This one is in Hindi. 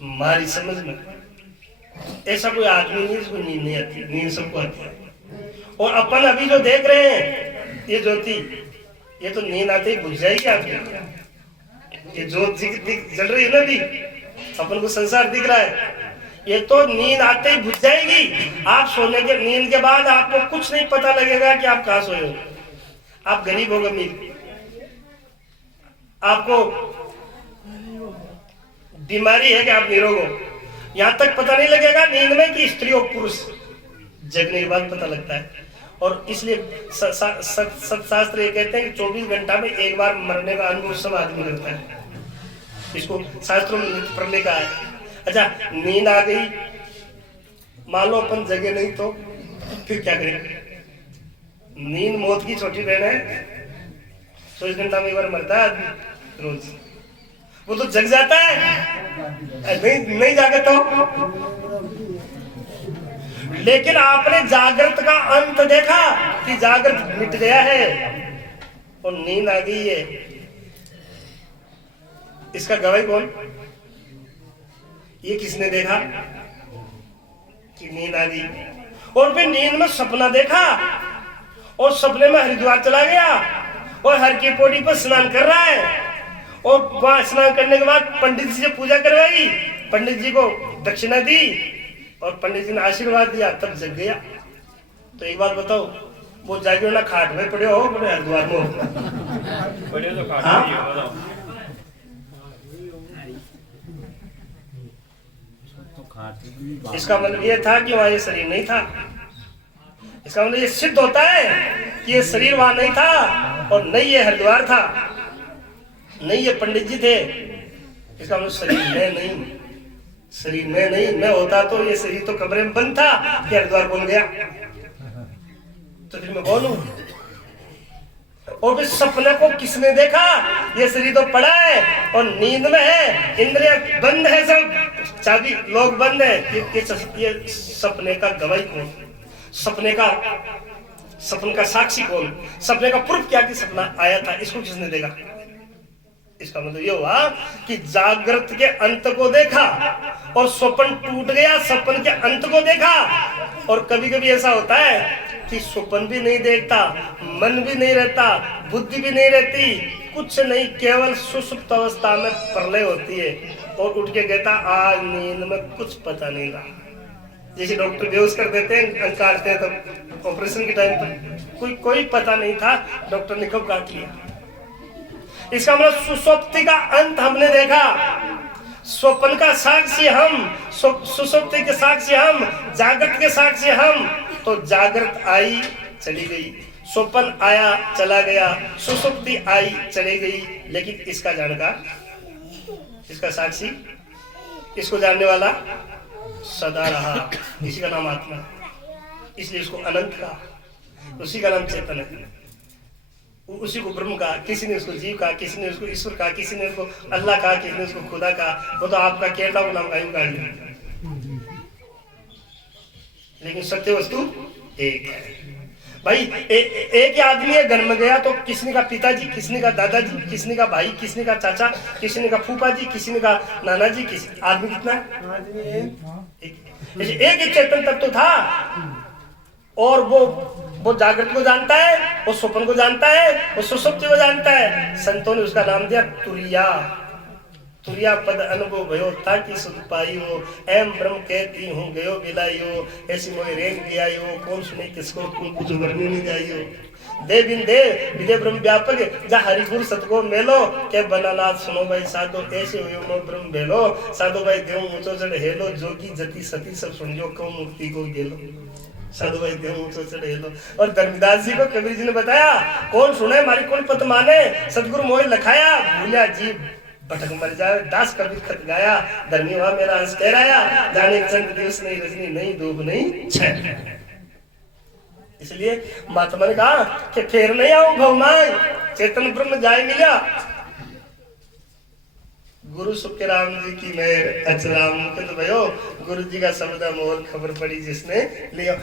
हमारी समझ में ऐसा कोई आदमी नहीं जिसको नींद नहीं आती, नींद सबको आती है। और अपन अभी जो देख रहे हैं ये ज्योति, ये तो नींद आते ही बुझ जाएगी आपकी। ये ज्योति जल रही है ना अभी, अपन को संसार दिख रहा है, ये तो नींद आते ही बुझ जाएगी। आप सोने के नींद के बाद आपको कुछ नहीं पता लगेगा कि आप कहाँ सोए हो। आप गरीब हो अमीर, आपको बीमारी है कि आप निरोग हो, यहां तक पता नहीं लगेगा नींद में कि स्त्री और पुरुष। जगने के बाद पता लगता है। और इसलिए शास्त्र ये कहते हैं कि 24 घंटा में एक बार मरने का अनुभव सब आदमी करता है। इसको शास्त्रों में पर लिखा है। अच्छा, नींद आ गई, मान लो अपन जगे नहीं तो फिर क्या करेंगे? नींद मौत की छोटी बहन है। 24 घंटा में एक बार मरता है आदमी रोज, वो तो जग जाता है, नहीं जागे तो। लेकिन आपने जागृत का अंत देखा कि जागृत मिट गया है और नींद आ गई है। इसका गवाही कौन? ये किसने देखा कि नींद आ गई? और फिर नींद में सपना देखा और सपने में हरिद्वार चला गया और हर की पौड़ी पर स्नान कर रहा है। और वहां स्नान करने के बाद पंडित जी से पूजा करवाई, पंडित जी को दक्षिणा दी और पंडित जी ने आशीर्वाद दिया, तब जग गया। तो एक बात बताओ, वो जागे ना खाट में पड़े हो, बड़े हरिद्वार में पड़े तो खाट में। इसका मतलब ये था कि वहां ये शरीर नहीं था। इसका मतलब ये सिद्ध होता है कि ये शरीर वहां नहीं था और नहीं ये हरिद्वार था, नहीं ये पंडित जी थे। इसका मतलब शरीर में नहीं, शरीर में नहीं। मैं होता तो ये शरीर तो कमरे में बंद था, कि हरिद्वार बन गया, तो फिर मैं कौन हूं? और फिर सपने को किसने देखा? ये शरीर तो पड़ा है और नींद में है, इंद्रियां बंद है, सब चाबी लोग बंद है। ये सपने का गवाही कौन? सपने का साक्षी कौन? सपने का प्रूफ क्या कि सपना आया था, इसको किसने देखा? इसका मतलब ये हुआ कि जागृत के अंत को देखा और स्वप्न टूट गया, स्वप्न के अंत को देखा। और कभी कभी ऐसा होता है कि स्वप्न भी नहीं देखता, मन भी नहीं रहता, बुद्धि भी नहीं रहती, कुछ नहीं, केवल सुषुप्त अवस्था में प्रलय होती है और उठ के कहता आज नींद में कुछ पता नहीं रहा। जैसे डॉक्टर बेहोश कर देते हैं, काटते हैं, तब ऑपरेशन के टाइम पर कोई पता नहीं था, डॉक्टर ने कब काट लिया। इसका मतलब सुषुप्ति का अंत हमने देखा, स्वप्न का साक्षी हम, सुषुप्ति के साक्षी हम, जागृत के साक्षी हम। तो जागृत आई चली गई, स्वप्न आया चला गया, सुषुप्ति आई चली गई, लेकिन इसका जानकार, इसका साक्षी, इसको जानने वाला सदा रहा। इसी का नाम आत्मा, इसलिए इसको अनंत कहा, उसी का नाम चेतन है। उसी को ब्रह्म कहा, किसी ने उसको जीव कहा, किसी ने उसको ईश्वर कहा, किसी ने उसको अल्लाह कहा, किसी ने उसको खुदा कहा। वो तो आपका केरला को नाम कायम कर लिया, लेकिन सत्य वस्तु एक है भाई। एक आदमी है, घर में गया तो किसने का पिताजी, किसने का दादाजी, किसने का भाई, किसने का चाचा, किसने का फूफा जी, किसने का नाना जी, आदमी कितना है? एक चेतन तत्व था। और वो जागृत को जानता है, वो स्वप्न को जानता है, वो सुषुप्ति को जानता है। संतों ने उसका नाम दिया तुरिया। तुरिया पद अनुभव भयो ताकि सुध पाइयो, एम ब्रह्म कहती हूँ गयो बिलाइयो, ऐसी मोहि रेंग गियायो, कौन सुने किसको कुछ वर्णन नहीं जाइयो। दे बिन दे विदे ब्रह्म व्यापक, जा हरिगुर सतगो मेलो, के बनानाथ सुनो भाई साधो, ऐसे हुयो नो ब्रह्म बेलो, साधो भाई देव ऊंचो चढ़ हेलो, जोगी जति सती सब सुनियो, कौ मुक्ति को गेलो, साधु भाई देव ऊंचो चढ़ हेलो। और धर्मदास जी को कबीर जी ने बताया, कौन सुने मारी कौन पत माने, सतगुरु मोहि लखाया, भूलिया जीव भटक मर जाए, दास कबीर खत गाया, धर्मी हुआ मेरा हंस कहराया, जाने चंद दिवस नहीं रजनी नहीं धूप नहीं छह। इसलिए महात्मा ने कहा कि फिर नहीं आऊं भवनाय, चेतन ब्रह्म जाए मिला। गुरु सुख राम जी की मेहर, अचराम के तो भयो, गुरु जी का शब्द मोल खबर पड़ी जिसने लिया।